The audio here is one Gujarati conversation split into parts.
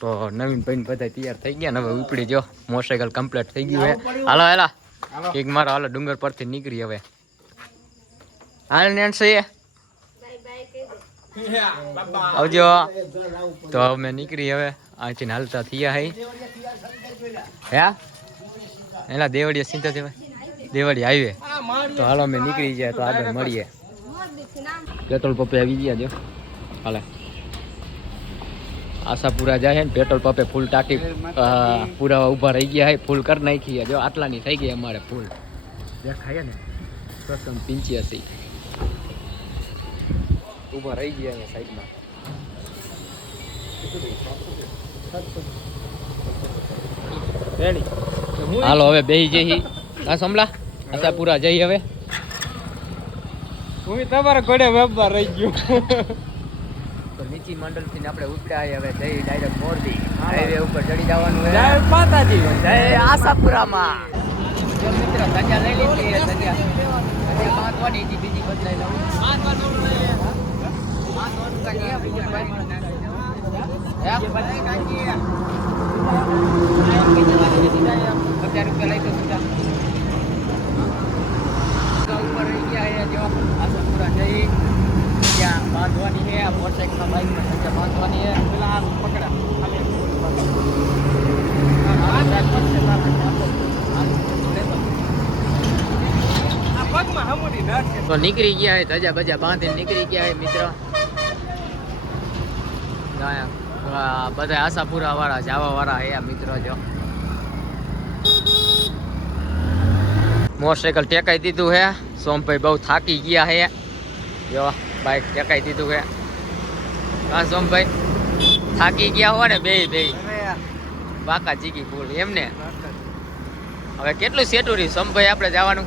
તો નવીન ભાઈ બધા તૈયાર થઈ ગયા ને હવે ઉપડી જો મોટરસાઇકલ કમ્પ્લીટ થઈ ગયું હે હાલો હાલા એક મારો હાલો ડુંગર પરથી નીકળી હવે હાલ નેન્સી આવજો તો અમે નીકળી હવે અહીંથી હાલતા થયા હે એલા દેવડિયા સિંતા દેવડિયા હાઈવે તો હાલો અમે નીકળી જાય તો આગળ મળીએ પેટ્રોલ પંપે આવી ગયા જો હાલે આશાપુરા જાય ને પેટ્રોલ પંપે ફૂલ ટાંકી પુરાવા ઊભા રહી ગયા હે ફૂલ કરી નાખી જો આટલાની થઈ ગઈ અમારે ફૂલ દેખાય ને પ્રથમ 85 ઊભા રહી ગયા અહીંયા સાઈડમાં હાલો હવે બેહી જઈ હા સમલા આશાપુરા જઈ હવે હું તમારા ઘોડે વેપાર રહી ગયો તો નીચી મંડળ થી આપણે ઉપડ્યા હવે જઈ ડાયરેક્ટ મોરબી હાઈવે ઉપર ચડી જવાનું છે જય માતાજી જય આશાપુરામાં જો મિત્ર ધજા લઈ લીધી ધજા બાંધવાની હતી બીજી બદલાઈ લઉં બાંધવાનું કાઢીએ બીજી બાંધવાનું ₹1000 લઈ તો સીધા ઉપર રહી ગયા જો આશાપુરા જઈ ત્યાં બાંધવાની છે આ મોટરસાઇકલમાં બાઇકમાં ધજા બાંધવાની છે પેલા પકડા તો નીકળી ગયા હે ધજા બજા બાંધીને નીકળી ગયા હે મિત્ર બધા આશાપુરા વાળા જાવા વાળા હે મિત્રો જો મોટરસાઇકલ ટેકાઈ દીધું હે સોમભાઈ બહુ થાકી ગયા હે જો બાઇક ટેકાઈ દીધું હે હા સોમભાઈ થાકી ગયા હો ને બે બાકા જીગી ફૂલ એમને હવે કેટલું સેટું રહ્યું સોમભાઈ આપણે જવાનું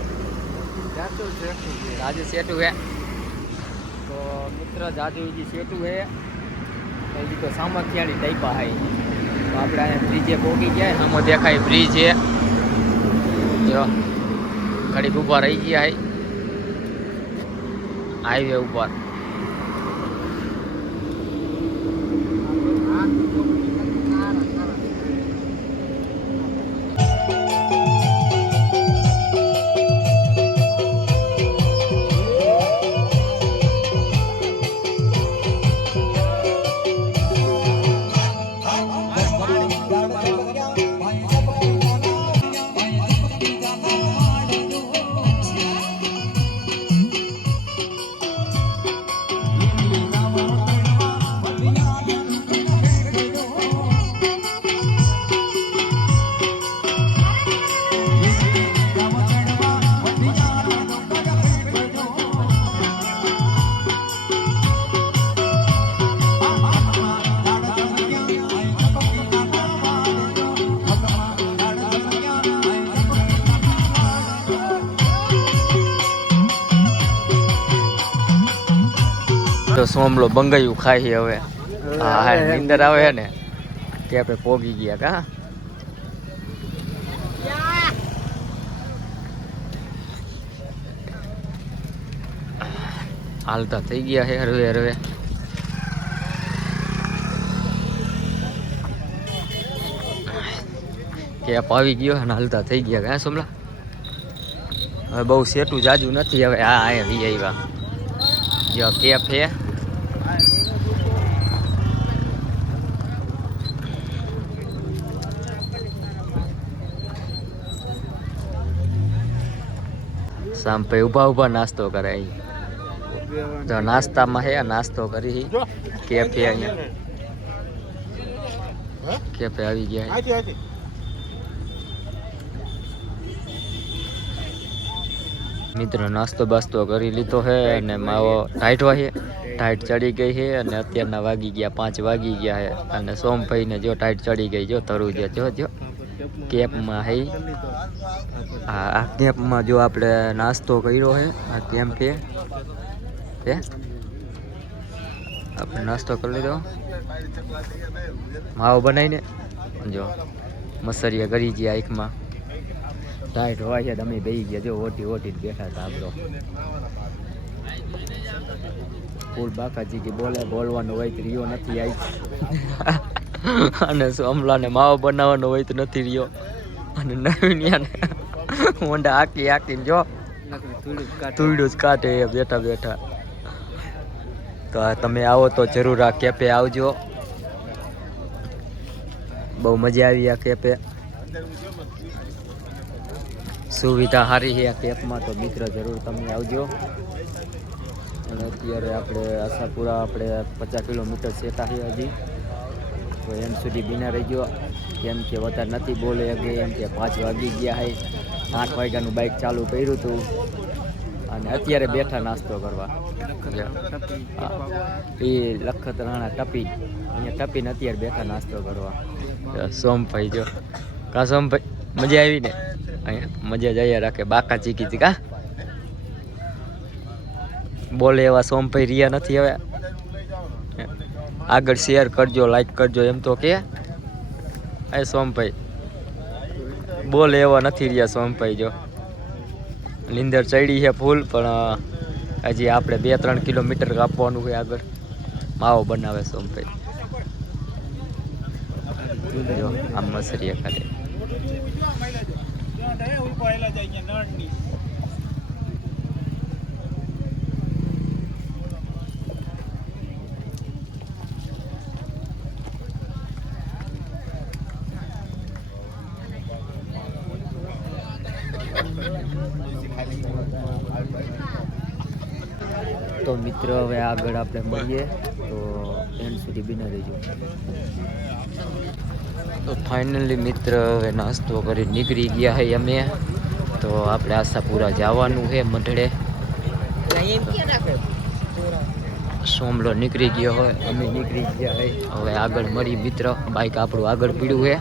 જાજુ સેટું હે તો મિત્ર જાજુ હજી સેટું હે હજી તો સામખિયાળી ટાઈપા હે તો આપણે અહીંયા બ્રિજે પહોંચી ગયા આમાં દેખાય બ્રિજ છે જો ઘડીક ઊભા રહી ગયા હે હાઈવે ઉપર તો સોમલો બંગાયું ખાય છે હવે હા નીંદર આવે છે ને કે આપણે પોગી ગયા કા હાલતા થઈ ગયા છે હરવે હરવે કેપ આવી ગયો અને હાલતા થઈ ગયા કા સોમલા હવે બહુ સેટું જાજુ નથી હવે હા અહીંયા આવ્યા જો કેપ છે સાંપે ઉભા નાસ્તો કરે તો નાસ્તામાં હે નાસ્તો કરી કેફે અહીંયા કેફે આવી ગયા મિત્રો નાસ્તો બાસ્તો કરી લીધો હે અને માવો ટાઈટ વાહે ટાઈટ ચડી ગઈ છે અને અત્યારના વાગી ગયા 5 વાગી ગયા છે અને સોમભાઈને જો ટાઈટ ચડી ગઈ જો તરું જો કેપમાં હે આ કેમ્પમાં જો આપણે નાસ્તો કર્યો છે આ કેમ્પ છે આપણે નાસ્તો કરી લીધો માવો બનાવીને જો મસરિયા કરી ગયા આંખમાં ટાઈટ હોય છે તમે બેસી ગયા જો ઓટી જ બેઠા હતા આપણો ફૂલ બાકાજી કે બોલવાનું હોય તો રિયો નથી આવી અને સોમલાને માવો બનાવવાનો હોય તો નથી રહ્યો અને નવીનિયાને મોંડા હાકીને જો તુડ્યું જ કાઢે એ બેઠા બેઠા. તો તમે આવો તો જરૂર આ કેફે આવજો, બહુ મજા આવી આ કેફે, સુવિધા સારી છે આ કેફમાં. તો મિત્ર જરૂર તમે આવજો. અને અત્યારે આપણે આશાપુરા આપણે 50 કિલોમીટર સેટા છે હજી, તો એમ સુધી બિના રહી ગયો, કેમ કે વધારે નથી બોલે કે એમ કે 5 વાગી ગયા છે. 8 વાગ્યાનું બાઇક ચાલુ કર્યું હતું અને અત્યારે બેઠા નાસ્તો કરવા. એ લખત રાણા ટપી, અહીંયા ટપીને અત્યારે બેઠા નાસ્તો કરવા. સોમભાઈ જો કા સોમભાઈ મજા આવી ને? અહીંયા મજા જ અહીંયા રાખે. બાકા ચીકી કા બોલે એવા સોમભાઈ રહ્યા નથી હવે. આગળ શેર કરજો, લાઈક કરજો એમ તો કે એ સોમભાઈ બોલે એવા નથી રહ્યા સોમભાઈ. જો નીંદર ચડી છે ફૂલ, પણ હજી આપણે 2-3 કિલોમીટર કાપવાનું છે આગળ. માવો બનાવે સોમભાઈ જો આમ મસરી ખાતે. તો મિત્ર હવે આગળ આપણે મળીએ, તો એન્ડ સુધી બિના રહેજો. તો ફાઇનલી મિત્ર હવે નાસ્તો કરી નીકળી ગયા છે અમે. તો આપણે આશાપુરા જવાનું છે મઢડે. સોમલો નીકળી ગયો હોય, અમે નીકળી ગયા હોય. હવે આગળ મળી મિત્ર, બાઇક આપણું આગળ પીડ્યું છે.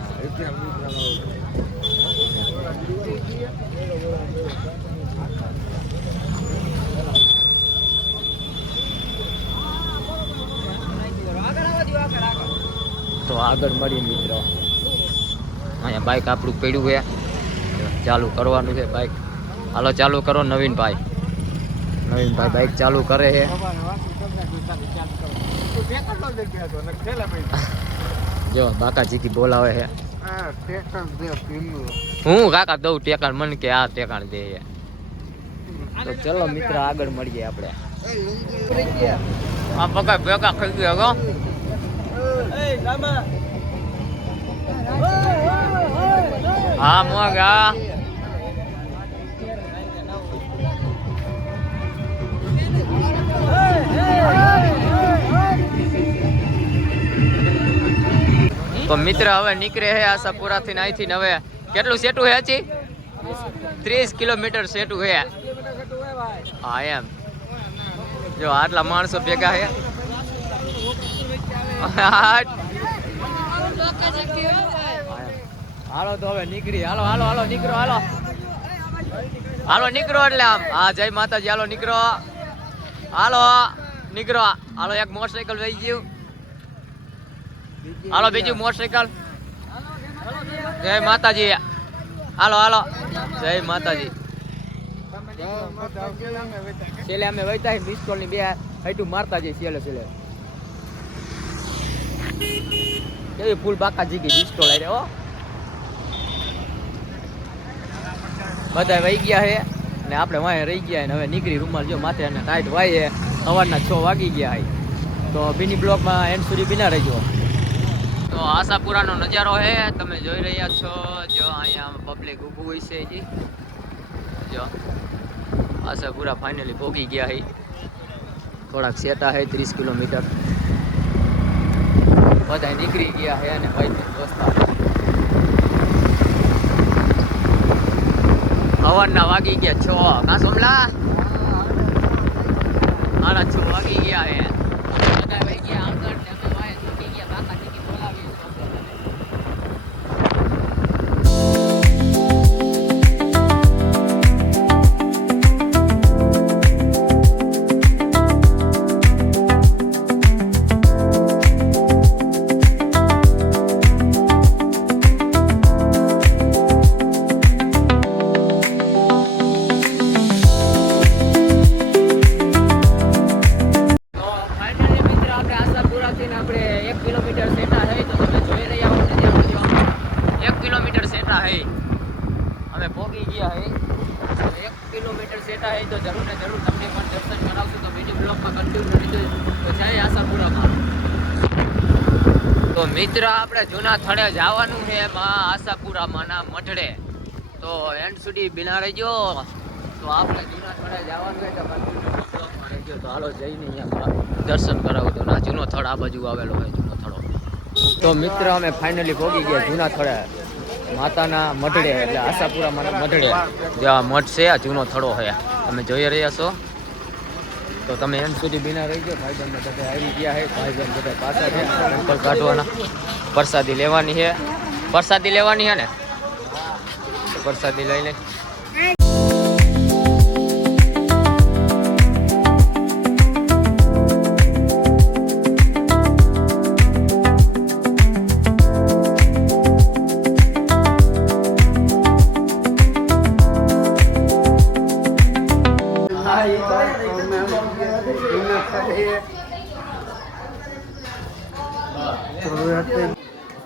તો આગળ મળી મિત્રો, અહીંયા બાઇક આપણું પડ્યું છે, ચાલુ કરવાનું છે બાઇક. હાલો ચાલુ કરો નવીનભાઈ. નવીનભાઈ બાઇક ચાલુ કરે છે. જો બાકા જીકી બોલાવે છે. હું કાકા દઉં ટેકાણ, મને કે આ ટેકાણ દે. તો ચલો મિત્ર આગળ મળીએ આપણે. આ પકા ભેગા ખાઈ ગયા. હા મોગા તો મિત્ર હવે નીકળે છે આશાપુરા થી. અહીંથી હવે કેટલું સેટું છે? હજી 30 કિલોમીટર સેટું છે. હા એમ જો આટલા માણસો ભેગા છે. હાલો તો હવે નીકળી. હાલો હાલો હાલો નીકળો. હાલો હાલો નીકળો એટલે આમ. હા જય માતાજી. હાલો નીકળો. હાલો નીકળો. હાલો એક મોટરસાઇકલ વહી ગયું. હાલો બીજું મોટરસાઇકલ. જય માતાજી. હાલો હાલો જય માતાજી. છેલ્લે અમે વહીતા પિસ્તોલ ની 2 હાઈટું મારતા જઈએ છેલ્લે છેલ્લે. એવી ફૂલ બાકા જીકી પિસ્તોલ આવી હો. બધા વહી ગયા છે ને આપણે વાંહે રહી ગયા ને હવે નીકળી. રૂમાલ જો માથે અને ટાઈટ વાય. સવારના 6 વાગી ગયા છે. તો બિની બ્લોકમાં એન્ડ સુધી બિના રહેજો. તો આશાપુરાનો નજારો છે તમે જોઈ રહ્યા છો. જો અહીંયા પબ્લિક ઊભું હોય છે જી. જો આશાપુરા ફાઇનલી પહોંચી ગયા છે. થોડાક સેટા છે 30 કિલોમીટર. બધા નીકળી ગયા છે અને ભાઈ દોસ્તા સવારના વાગી ગયા 6. કા સોમલા 6 વાગી ગયા છે. બધા વહી ગયા આગળ ને અમે વાય છૂટી ગયા. બાકા ચીકી બોલાવી. 1 કિલોમીટર સેટા હે અમે પહોંચી ગયા હે 1 કિલોમીટર સેટા હે તો જરૂર ને જરૂર તમને પણ દર્શન કરાવશું તો વિડિયો બ્લોગમાં કન્ટિન્યુ રહેજો તો જય આશાપુરામાં તો મિત્ર આપણે જૂના થડે જવાનું છે આશાપુરામાંના મઢડે તો એન્ડ સુધી બિના રહેજો તો આપણે જૂના થડે જવાનું છે તો બ્લોગમાં રહેજો તો હાલો જઈને અહીંયા દર્શન કરાવું તો ના જૂનો થડ આ બાજુ આવેલો હોય જૂનો થડો તો મિત્ર અમે ફાઇનલી પહોંચી ગયા જૂના થડે માતાના મઢડે એટલે આશાપુરામાંના મઢડે જ્યાં મઠ છે આ જૂનો થડો છે તમે જોઈ રહ્યા છો તો તમે એન્ડ સુધી બિના રહીજો ભાઈબંધ બધા આવી ગયા છે ભાઈબંધ બધા પાછા છે ટેમ્પલ કાઢવાના પ્રસાદી લેવાની છે ને પ્રસાદી લઈ લે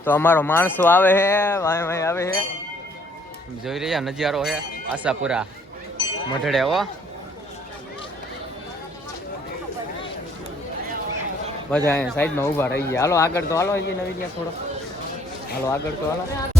તો અમારો માણસો આવે છે વાય આવે છે જોઈ રહ્યા નજારો છે આશાપુરા મઢડે હો બધા અહીંયા સાઈડમાં ઊભા રહી ગયા હાલો આગળ તો હાલો હજી નવી ત્યાં થોડો હાલો આગળ તો હાલો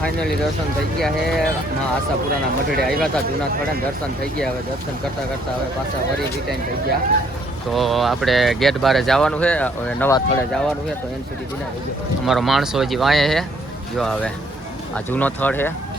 ફાઇનલી દર્શન થઈ ગયા છે આશાપુરાના મઢડે આવ્યા હતા જૂના થડા દર્શન થઈ ગયા હવે દર્શન કરતા કરતા હવે પાછા વરી રિટર્ન થઈ ગયા તો આપણે ગેટ બારે જવાનું છે હવે નવા થડે જવાનું છે તો એન સુધી બિના થઈ ગયો અમારો માણસો હજી વાંહે છે જો હવે આ જૂનો થડ છે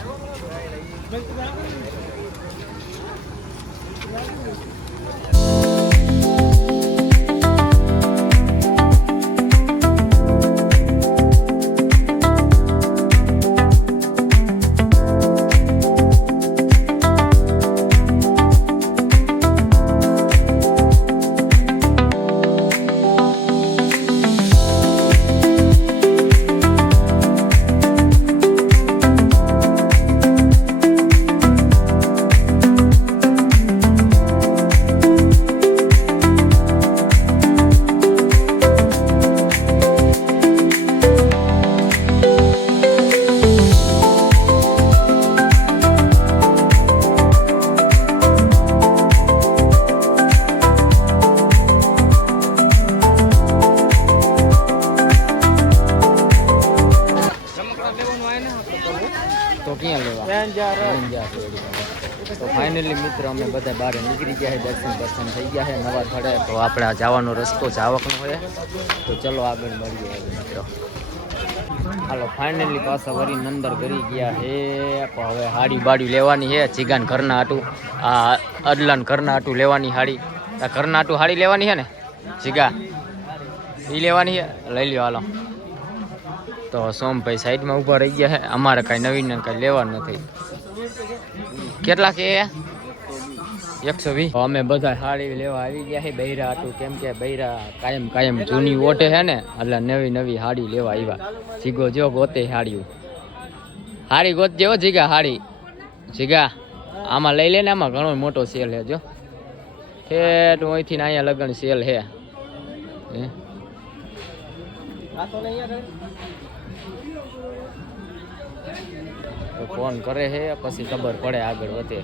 તો ક્યાં લેવા તો ફાઇનલી મિત્ર અમે બધા બહાર નીકળી ગયા છે દર્શન થઈ ગયા છે નવા થડે તો આપણે આ જવાનો રસ્તો જાવકનો હોય તો ચલો આગળ મળીએ મિત્રો હાલો ફાઇનલી પાછા વરી નંદર કરી ગયા છે હવે હાડી બાડી લેવાની છે ચીગાન ઘરના હાટું આ અડલાન ઘરના હાટું લેવાની હાડી આ ઘરના હાટું હાડી લેવાની છે ને ચીગા એ લેવાની છે લઈ લ્યો હાલો તો સોમભાઈ સાઈડમાં ઊભા રહી ગયા છે અમારે કાંઈ નવીન કાંઈ લેવાનું નથી કેટલા કે 120 અમે બધા સાડી લેવા આવી ગયા છે બૈરા હાટું કેમ કે બૈરા કાયમ જૂની ઓટે છે ને એટલે નવી સાડી લેવા આવ્યા જીગો જો ગોતે હાડી ગોત જેવો જીગા જીગા આમાં લઈ લે ને આમાં ઘણો મોટો સેલ છે જો ઠેઠ અહીંથી ને અહીંયા લગન સેલ છે ફોન કરે છે પછી ખબર પડે આગળ વધે